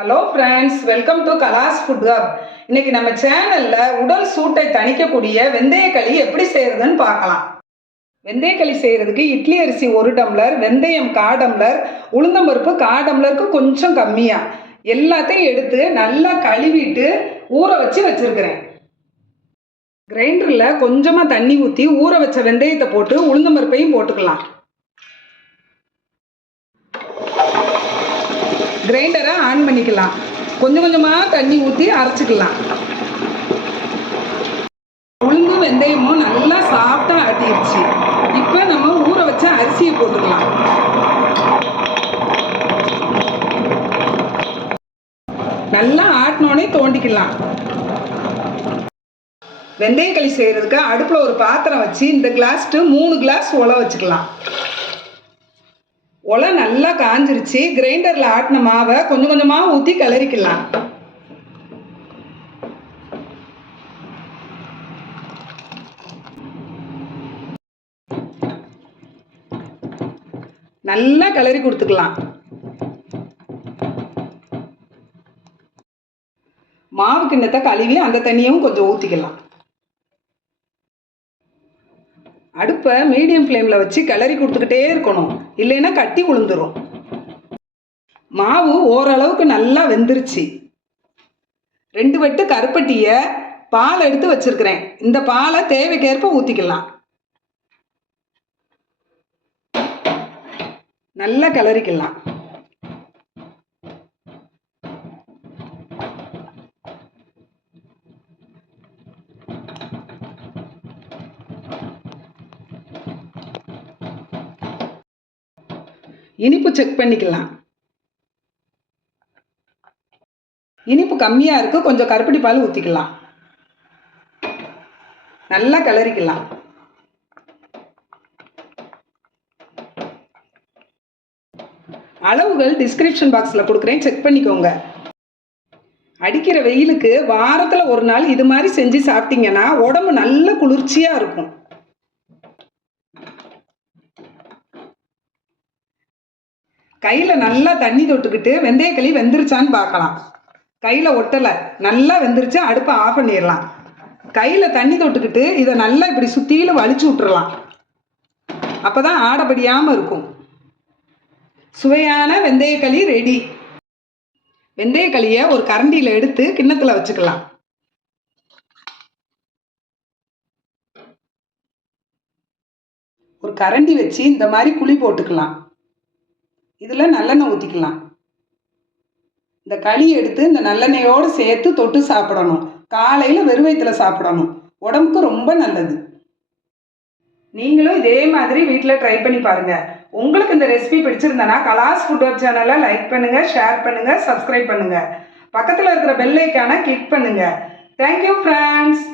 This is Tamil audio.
Hello friends, welcome to Kala's food hub. இன்னைக்கு நம்ம சேனல்ல உடல் சூட்டை தணிக்கக்கூடிய வெந்தயக்களி எப்படி செய்யறதுன்னு பார்க்கலாம். வெந்தயக்களி செய்யறதுக்கு இட்லி அரிசி 1 டம்ளர், வெந்தயம் 1/4 டம்ளர், உளுந்தம்பருப்பு 1/4 டம்ளருக்கு கொஞ்சம் கம்மியா எல்லாத்தையும் எடுத்து நல்லா கழுவிட்டு ஊற வச்சிருக்கிறேன். கிரைண்டரில் கொஞ்சமாக தண்ணி ஊற்றி ஊற வச்ச வெந்தயத்தை போட்டு உளுந்தம்பருப்பையும் போட்டுக்கலாம். கிரைண்டரை ஆன் பண்ணிக்கலாம். கொஞ்சம் கொஞ்சமாக தண்ணி ஊற்றி அரைச்சிக்கலாம். உளுந்து வெந்தயமும் நல்லா சாஃப்டாக ஆட்டிடுச்சு. இப்போ நம்ம ஊற வச்ச அரிசியை போட்டுக்கலாம். நல்லா ஆட்டினோடனே தோண்டிக்கலாம். வெந்தயக்களி செய்கிறதுக்கு அடுப்பில் ஒரு பாத்திரம் வச்சு இந்த கிளாஸ்க்கு 3 கிளாஸ் உலை வச்சுக்கலாம். உலை நல்லா காஞ்சிருச்சு. கிரைண்டரில் ஆட்டின மாவை கொஞ்சம் கொஞ்சமாக ஊற்றி கிளறிக்கலாம். நல்லா கிளறி கொடுத்துக்கலாம். மாவு கிண்ணத்தை கழுவி அந்த தண்ணியும் கொஞ்சம் ஊற்றிக்கலாம். அடுப்பை மீடியம் ஃப்ளேமில் வச்சு கிளறி கொடுத்துக்கிட்டே இருக்கணும், இல்லைன்னா கட்டி விழுந்துடும். மாவு ஓரளவுக்கு நல்லா வெந்துருச்சு. 2 வெட்டு கருப்பட்டியை பால் எடுத்து வச்சிருக்கிறேன். இந்த பாலை தேவைக்கேற்ப ஊற்றிக்கலாம். நல்லா கிளறிக்கலாம். இனிப்பு செக் பண்ணிக்கலாம். இனிப்பு கம்மியாக இருக்குது, கொஞ்சம் கருப்பட்டி பால் ஊற்றிக்கலாம். நல்லா கிளறிக்கலாம். அளவுகள் டிஸ்கிரிப்ஷன் பாக்ஸில் கொடுக்குறேன், செக் பண்ணிக்கோங்க. அடிக்கிற வெயிலுக்கு வாரத்தில் 1 நாள் இது மாதிரி செஞ்சு சாப்பிட்டீங்கன்னா உடம்பு நல்ல குளிர்ச்சியாக இருக்கும். கையில் நல்லா தண்ணி தொட்டுக்கிட்டு வெந்தயக்களி வெந்துருச்சான்னு பார்க்கலாம். கையில் ஒட்டலை, நல்லா வெந்துருச்சு. அடுப்பை ஆஃப் பண்ணிடலாம். கையில் தண்ணி தொட்டுக்கிட்டு இதை நல்லா இப்படி சுற்றியில் வலிச்சு விட்டுறலாம். அப்போ தான் ஆடப்படியாமல் இருக்கும். சுவையான வெந்தயக்களி ரெடி. வெந்தயக்களியை ஒரு கரண்டியில் எடுத்து கிண்ணத்தில் வச்சுக்கலாம். ஒரு கரண்டி வச்சு இந்த மாதிரி குழி போட்டுக்கலாம். இதில் நல்லெண்ணெய் ஊற்றிக்கலாம். இந்த களி எடுத்து இந்த நல்லெண்ணெயோடு சேர்த்து தொட்டு சாப்பிடணும். காலையில் வெறும் வயிற்றுல சாப்பிடணும். உடம்புக்கு ரொம்ப நல்லது. நீங்களும் இதே மாதிரி வீட்டில் ட்ரை பண்ணி பாருங்கள். உங்களுக்கு இந்த ரெசிபி பிடிச்சிருந்தனா கலாஸ் ஃபுட் ஹப் சேனலை லைக் பண்ணுங்கள், ஷேர் பண்ணுங்கள், சப்ஸ்கிரைப் பண்ணுங்கள். பக்கத்தில் இருக்கிற பெல் ஐக்கானை கிளிக் பண்ணுங்கள். Thank you friends.